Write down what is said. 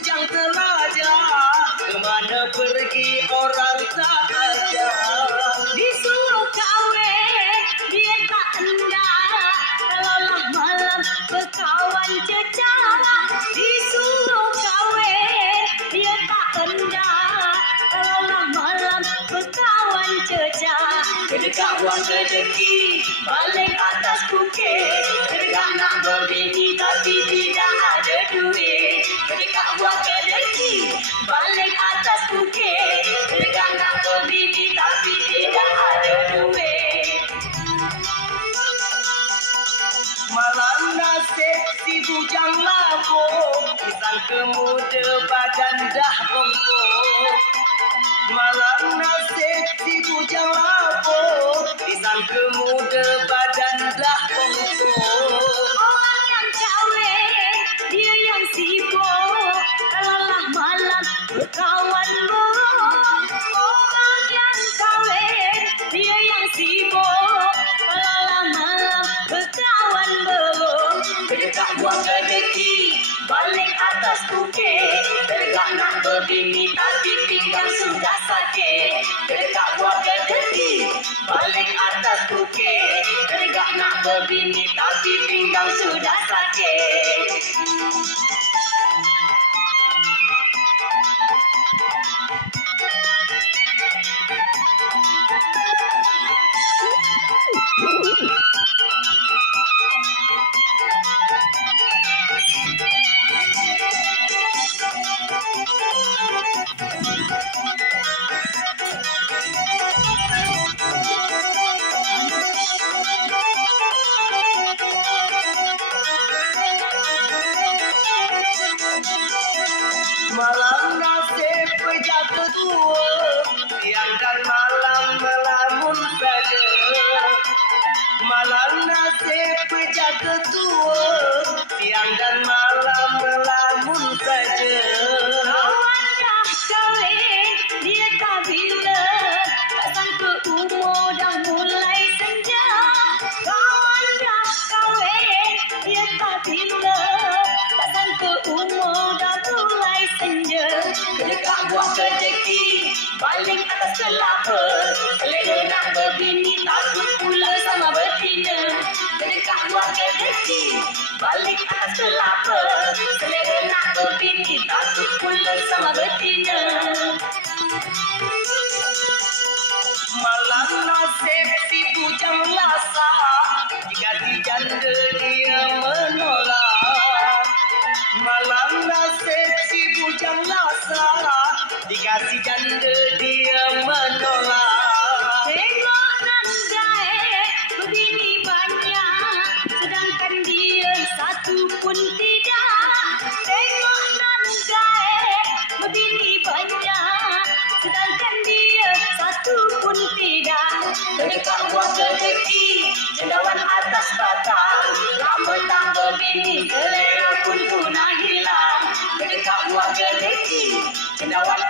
bujang telaga, kemana pergi orang tak ada. Disuruh kawin dia tak hendak, kalaulah malam berkawan cecara. Disuruh kawin dia tak hendak, kalaulah malam berkawan cecara. Kedekat buang rezeki, balik atas bukit, kedekat nak berbini tapi tidak ada duit. Kedekat buang rezeki, balik atas bukit, kedekat nak berbini tapi tidak ada duit. Malang nasib si bujang labuk, disangka muda badan dah bongkok. Malang nasib si bujang labuk, disangka muda badan dah bongkok. Orang yang kahwin dia yang sibuk, kalaulah malam berkawan buruk. Orang yang kahwin dia yang sibuk, kalaulah malam berkawan buruk. Kedekat buang rezeki, balik atas bukit, kedekat nak berbini tapi pinggang sudah sakit. Kedekat buang rezeki, balik atas bukit, kedekat nak berbini tapi pinggang sudah sakit. Malam nasib berjaga tua, siang dan malam melamun saja. Malam nasib berjaga tua, siang dan malam melamun saja. Kawan dah kahwin dia tak bila, tak sangka umur dah mulai senja. Kawan dah kahwin dia tak bila, tak sangka umur dah mulai senja. Kedekat buang rezeki, balik atas kelapa, selera nak berbini takut pula sama betina. Kedekat buang rezeki, balik atas kelapa, selera nak berbini takut pula sama betina. Malang nasib si bujang lasa, jika dijanda dia menolak. Malang nasib si bujang lasa, dikasih janda dia menolak. Tengok nandai berbini banyak, sedangkan dia satu pun tidak. Tengok nandai berbini banyak, sedangkan dia satu pun tidak. Kedekat buang rezeki, cendawan atas batang, lama tak berbini selera pun punah hilang. Kedekat buang rezeki, cendawan